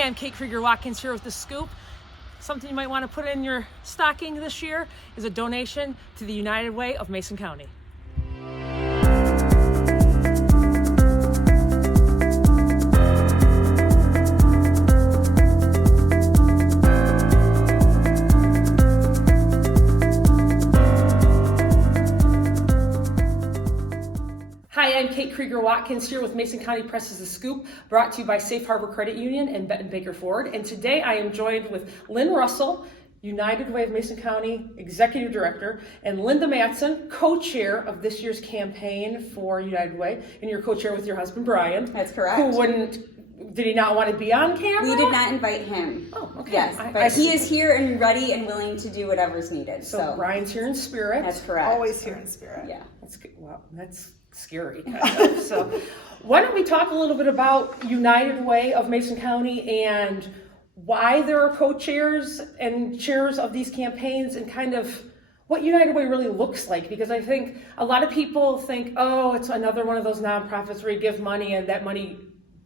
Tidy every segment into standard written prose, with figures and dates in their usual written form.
Hi, I'm Kate Krieger-Watkins here with The Scoop. Something you might want to put in your stocking this year is a donation to the United Way of Mason County. Hi, I'm Kate Krieger-Watkins here with Mason County Press' The Scoop, brought to you by Safe Harbor Credit Union and Betten Baker Ford. And today I am joined with Lynne Russell, United Way of Mason County Executive Director, and Lynda Matson, co-chair of this year's campaign for United Way. And you're co-chair with your husband, Brian. That's correct. Did he not want to be on camera? We did not invite him. Oh, okay. Yes, but he is here and ready and willing to do whatever's needed. So Brian's here in spirit. That's correct. Always here in spirit. Yeah. That's good. Wow, that's scary. So why don't we talk a little bit about United Way of Mason County and why there are co-chairs and chairs of these campaigns and kind of what United Way really looks like, because I think a lot of people think, oh, it's another one of those nonprofits where you give money and that money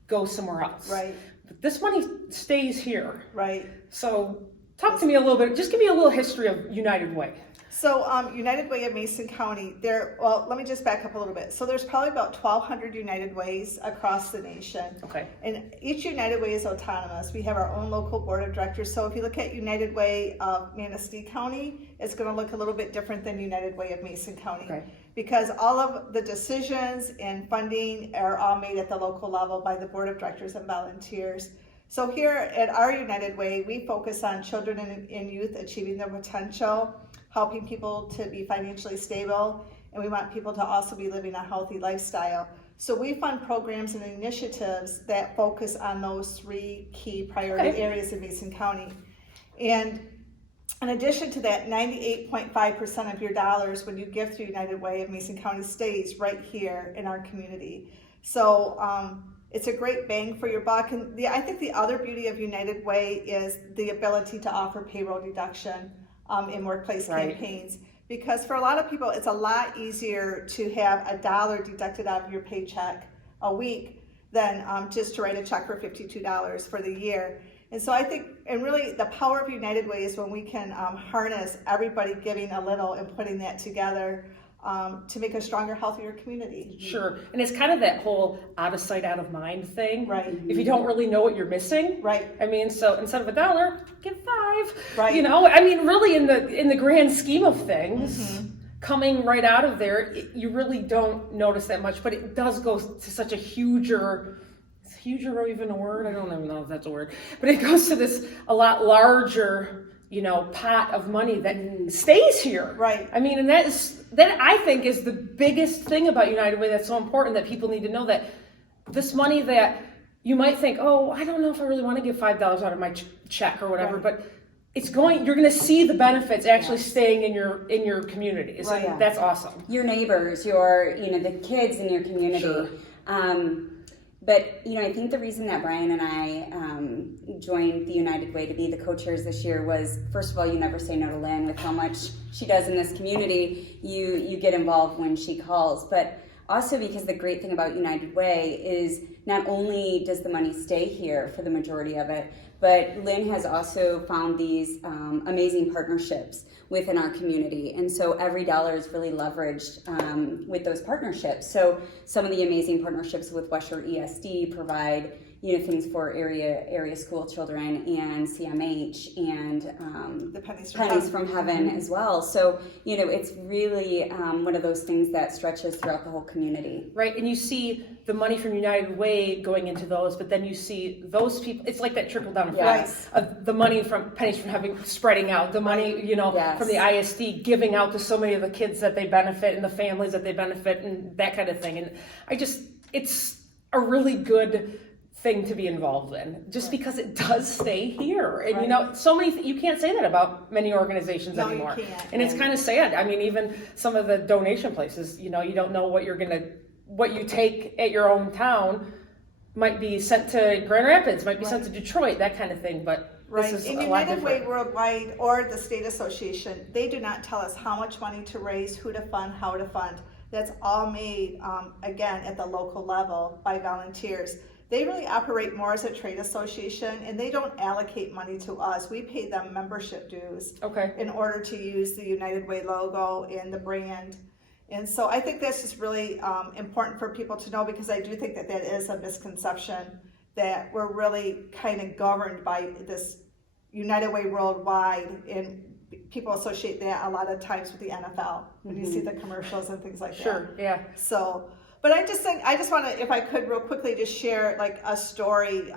goes somewhere else. Right. But this money stays here. Right. So talk to me a little bit, just give me a little history of United Way. So United Way of Mason County, let me just back up a little bit. So there's probably about 1,200 United Ways across the nation. Okay. And each United Way is autonomous. We have our own local board of directors. So if you look at United Way of Manistee County, it's going to look a little bit different than United Way of Mason County. Okay. Because all of the decisions and funding are all made at the local level by the board of directors and volunteers. So here at our United Way, we focus on children and youth achieving their potential, helping people to be financially stable, and we want people to also be living a healthy lifestyle. So we fund programs and initiatives that focus on those three key priority areas in Mason County. And in addition to that, 98.5% of your dollars when you give through United Way of Mason County stays right here in our community. So it's a great bang for your buck. And I think the other beauty of United Way is the ability to offer payroll deduction in workplace campaigns. Because for a lot of people, it's a lot easier to have $1 deducted out of your paycheck a week than just to write a check for $52 for the year. And so I think, and really the power of United Way is when we can harness everybody giving a little and putting that together to make a stronger, healthier community. Sure, and it's kind of that whole out of sight, out of mind thing. Right. If you don't really know what you're missing. Right. I mean, so instead of $1, give $5. Right. You know, I mean, really in the grand scheme of things, coming right out of there, you really don't notice that much, but it does go to such a huger even a word? I don't even know if that's a word, but it goes to this a lot larger, pot of money that stays here. Right. I mean, and that I think is the biggest thing about United Way that's so important, that people need to know that this money that you might think, oh, I don't know if I really want to give $5 out of my check or whatever, but you're going to see the benefits actually staying in your community. So that's awesome. Your neighbors, the kids in your community. Sure. But, I think the reason that Brian and I joined the United Way to be the co-chairs this year was, first of all, you never say no to Lynne with how much she does in this community. You get involved when she calls. But also because the great thing about United Way is not only does the money stay here for the majority of it, but Lynne has also found these amazing partnerships within our community. And so every dollar is really leveraged with those partnerships. So some of the amazing partnerships with West Shore ESD provide things for area school children and CMH and the Pennies from Heaven as well. So, it's really one of those things that stretches throughout the whole community. Right, and you see the money from United Way going into those, but then you see those people, it's like that trickle-down effect of the money from Pennies from Heaven spreading out, the money, from the ISD giving out to so many of the kids that they benefit and the families that they benefit and that kind of thing. And it's a really good thing to be involved in, just because it does stay here. And so many you can't say that about many organizations anymore. You can't. And it's kind of sad. I mean, even some of the donation places, you don't know what you take at your own town might be sent to Grand Rapids, might be sent to Detroit, that kind of thing. But this is in a lot United Way different. Worldwide or the state association, they do not tell us how much money to raise, who to fund, how to fund. That's all made, again, at the local level by volunteers. they really operate more as a trade association, and they don't allocate money to us. We pay them membership dues in order to use the United Way logo and the brand. And so I think that's just really important for people to know, because I do think that is a misconception, that we're really kind of governed by this United Way worldwide, and people associate that a lot of times with the NFL when you see the commercials and things like that. Sure, yeah. So, but I just want to, if I could real quickly just share like a story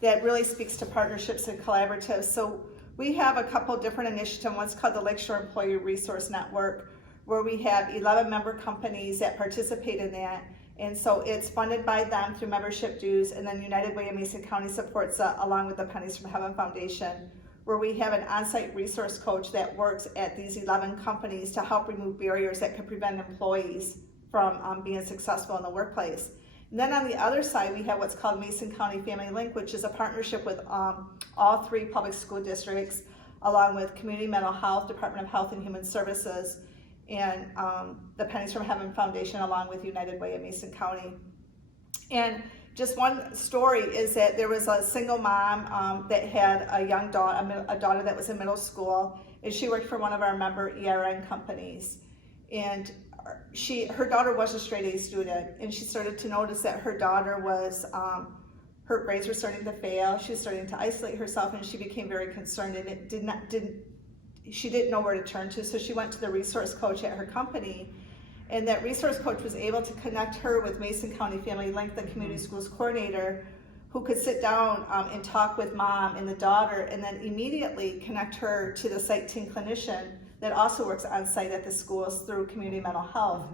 that really speaks to partnerships and collaboratives. So we have a couple different initiatives. One's called the Lakeshore Employee Resource Network, where we have 11 member companies that participate in that. And so it's funded by them through membership dues, and then United Way of Mason County supports along with the Pennies from Heaven Foundation, where we have an on-site resource coach that works at these 11 companies to help remove barriers that could prevent employees from being successful in the workplace. And then on the other side, we have what's called Mason County Family Link, which is a partnership with all 3 public school districts, along with Community Mental Health, Department of Health and Human Services, and the Pennies from Heaven Foundation, along with United Way of Mason County. And just one story is that there was a single mom that had a young daughter, a daughter that was in middle school, and she worked for one of our member ERN companies. And her daughter was a straight A student, and she started to notice that her daughter was, her grades were starting to fail. She was starting to isolate herself, and she became very concerned, and she didn't know where to turn to. So she went to the resource coach at her company, and that resource coach was able to connect her with Mason County Family Link, the community schools coordinator, who could sit down and talk with mom and the daughter, and then immediately connect her to the site teen clinician that also works on site at the schools through community mental health.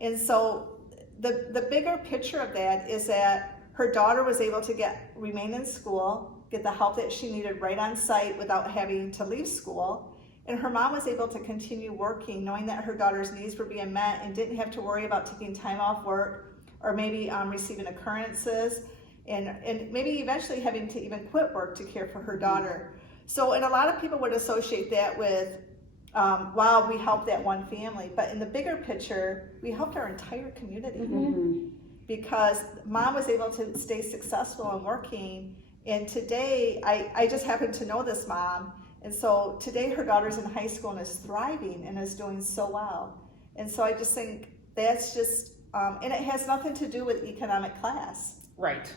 And so the bigger picture of that is that her daughter was able to remain in school, get the help that she needed right on site without having to leave school. And her mom was able to continue working, knowing that her daughter's needs were being met, and didn't have to worry about taking time off work, or maybe receiving occurrences, and maybe eventually having to even quit work to care for her daughter. So, and a lot of people would associate that with, wow, we helped that one family. But in the bigger picture, we helped our entire community, because mom was able to stay successful in working. And today, I just happen to know this mom. And so today her daughter's in high school and is thriving and is doing so well. And so I just think that's just, and it has nothing to do with economic class. Right.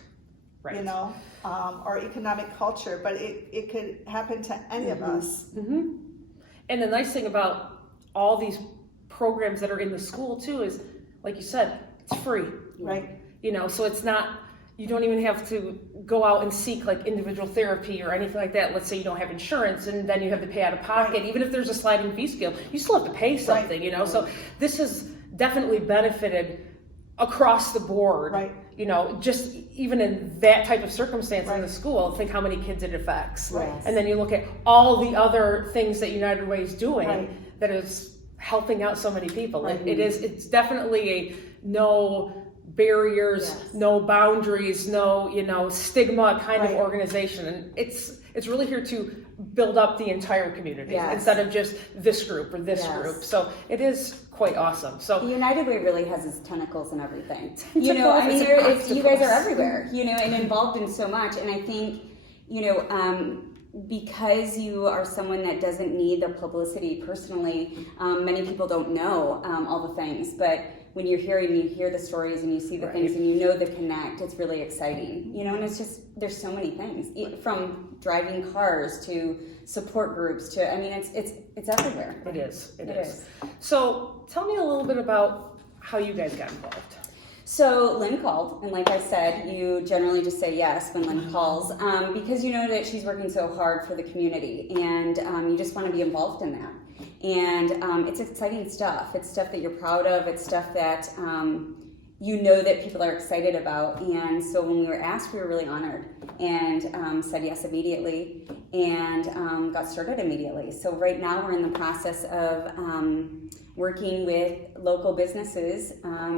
You know, or economic culture, but it could happen to any of us. And the nice thing about all these programs that are in the school too is, like you said, it's free. Right. You know, so it's not, you don't even have to go out and seek like individual therapy or anything like that. Let's say you don't have insurance, and then you have to pay out of pocket. Even if there's a sliding fee scale, you still have to pay something, you know. So this has definitely benefited across the board. You know, just even in that type of circumstance in the school, think how many kids it affects. And then you look at all the other things that United Way is doing that is helping out so many people. It's definitely a no barriers, no boundaries, no, you know, stigma kind of organization. And it's really here to build up the entire community instead of just this group or this group. So it is quite awesome. So the United Way really has its tentacles in everything. You know, I mean, you guys are everywhere, you know, and involved in so much. And I think, you know, because you are someone that doesn't need the publicity personally, many people don't know all the things, but when you're here and you hear the stories and you see the things and you know the connect, it's really exciting, you know. And it's just, there's so many things, from driving cars to support groups to, I mean, it's everywhere. It is. So tell me a little bit about how you guys got involved. So Lynne called, and like I said, you generally just say yes when Lynne calls, because you know that she's working so hard for the community, and you just want to be involved in that. And it's exciting stuff. It's stuff that you're proud of. It's stuff that you know that people are excited about. And so when we were asked, we were really honored, and said yes immediately, and got started immediately. So right now we're in the process of working with local businesses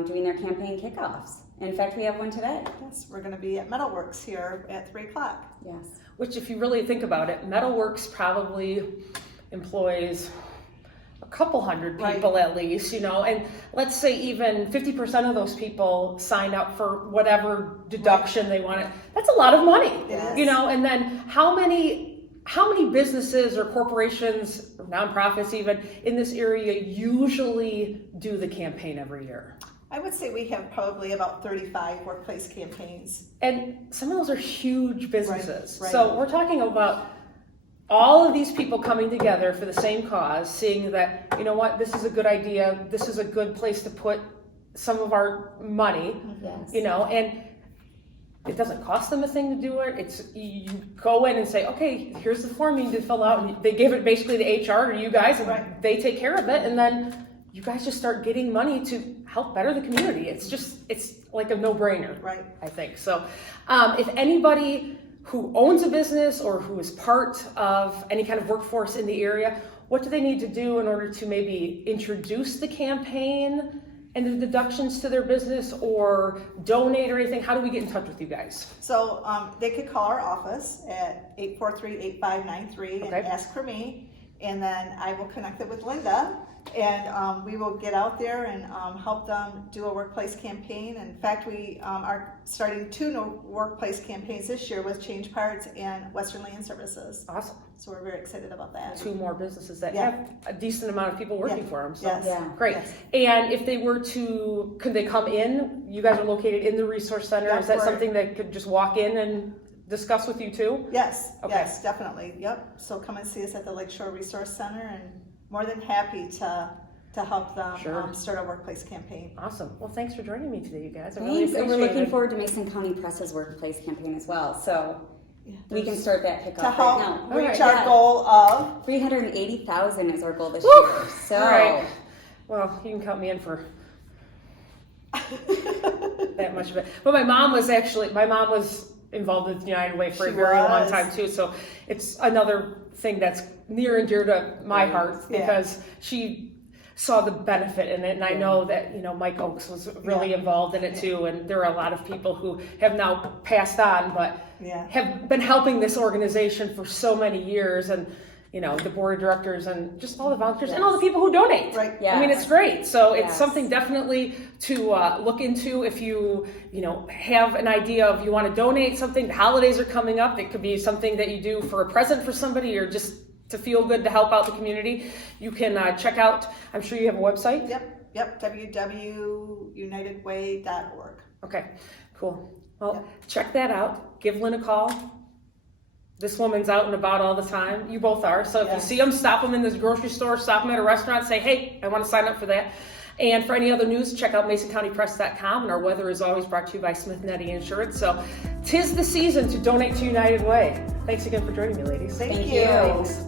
doing their campaign kickoffs. In fact, we have one today. Yes, we're going to be at Metalworks here at 3 o'clock. Yes. Which, if you really think about it, Metalworks probably employs a couple hundred people at least, you know, and let's say even 50% of those people sign up for whatever deduction they want. That's a lot of money, you know, and then how many businesses or corporations or nonprofits even in this area usually do the campaign every year? I would say we have probably about 35 workplace campaigns. And some of those are huge businesses. So we're talking about all of these people coming together for the same cause, seeing that, you know what, this is a good idea, this is a good place to put some of our money, you know, and it doesn't cost them a thing to do it. It's, you go in and say, okay, here's the form you need to fill out, and they give it basically to HR or you guys, and they take care of it, and then you guys just start getting money to help better the community. It's just, it's like a no-brainer, I think. So if anybody who owns a business or who is part of any kind of workforce in the area, what do they need to do in order to maybe introduce the campaign and the deductions to their business, or donate or anything? How do we get in touch with you guys? So they could call our office at 843-8593 and ask for me, and then I will connect it with Lynda, and we will get out there and help them do a workplace campaign. In fact, we are starting 2 new workplace campaigns this year with Change Parts and Western Land Services. Awesome. So we're very excited about that. 2 more businesses that have a decent amount of people working for them. So great. Yes. And if they were to, could they come in? You guys are located in the resource center. Is that something that could just walk in and discuss with you too? Yes. Yes, definitely. Yep. So come and see us at the Lakeshore Resource Center, and more than happy to help them start a workplace campaign. Awesome. Well, thanks for joining me today, you guys. I Thanks. really appreciate And we're looking it. forward to Mason County Press's workplace campaign as well. So we can start that kickoff to help right now. reach our goal of 380,000 is our goal this year. So all right. Well, you can count me in for that much of it. But my mom was involved with United Way for a very long time too. So it's another thing that's near and dear to my heart, because she saw the benefit in it, and I know that, you know, Mike Oakes was really involved in it too, and there are a lot of people who have now passed on, but have been helping this organization for so many years, and you know, the board of directors and just all the volunteers and all the people who donate. I mean, it's great. So it's something definitely to look into if you know, have an idea of you want to donate something. The holidays are coming up. It could be something that you do for a present for somebody, or just to feel good to help out the community. You can check out, I'm sure you have a website. Yep, www.unitedway.org. Okay, cool. Well, check that out. Give Lynne a call. This woman's out and about all the time. You both are. So if you see them, stop them in this grocery store, stop them at a restaurant, say, hey, I want to sign up for that. And for any other news, check out MasonCountyPress.com. And our weather is always brought to you by Smith & Eddy Insurance. So 'tis the season to donate to United Way. Thanks again for joining me, ladies. Thank you. Thanks.